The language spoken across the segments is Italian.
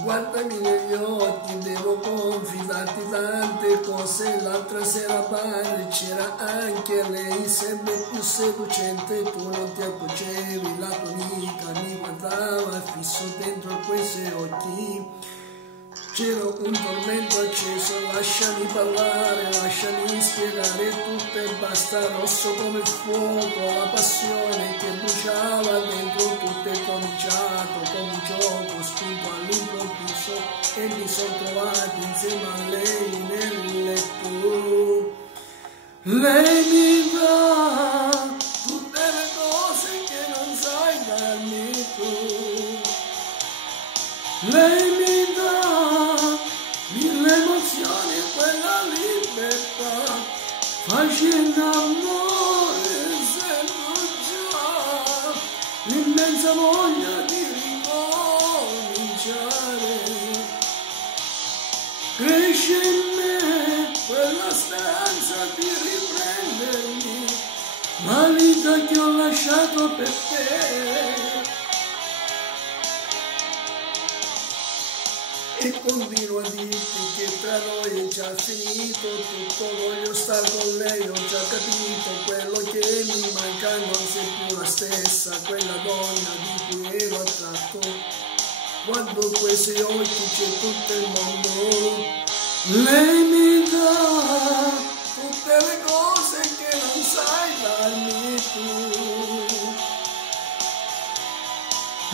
Guardami negli occhi, devo confidarti tante cose. L'altra sera a bar c'era anche lei, sempre più seducente, tu non ti accorgevi. La tua amica mi guardava fisso dentro quei suoi occhi. C'era un tormento acceso, lasciami parlare, lasciami spiegare tutto e basta. Rosso come il fuoco, la passione che bruciava dentro, tutto è cominciato come un gioco spinto all'improvviso e mi sono trovato insieme a lei nel letto. Lei mi dà tutte le cose che non sai darmi tu. Lei mi dà mille emozioni e quella libertà, facendo amore sento già l'immensa voglia di ricominciare. Cresce in me quella speranza di riprendermi, la vita che ho lasciato per te. E continuo a dirti che tra noi è già finito tutto, voglio stare con lei, ho già capito quello che mi manca, non sei più la stessa, quella donna di cui ero attratto. Quando quei suoi occhi c'è tutto il mondo, lei mi dà tutte le cose che non sai darmi tu.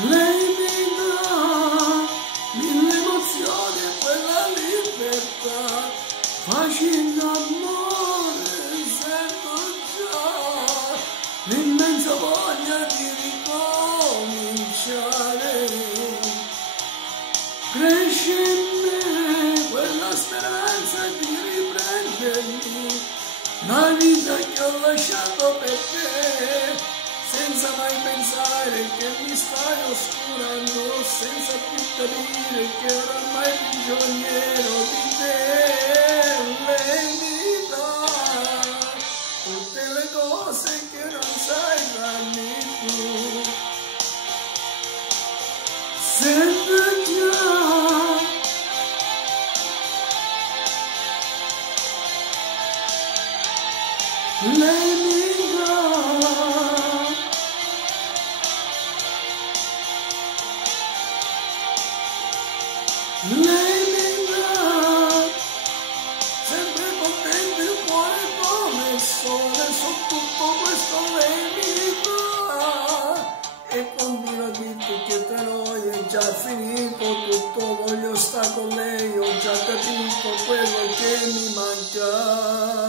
Lei mi dà mille emozioni e quella libertà, facendo amore sento già l'immensa voglia di ricominciare. Cresce in me quella speranza di riprendermi, la vita che ho lasciato per te. Senza mai pensare che mi stai oscurando, senza più capire che oramai prigioniero di te. Lei mi dà tutte le cose che non sai darmi tu. Sento già lei mi dà lei mi dà, sempre contento il cuore come il sole, su tutto questo lei mi dà. E continuo a dirti che tra noi è già finito tutto, voglio stare con lei, ho già capito quello che mi manca.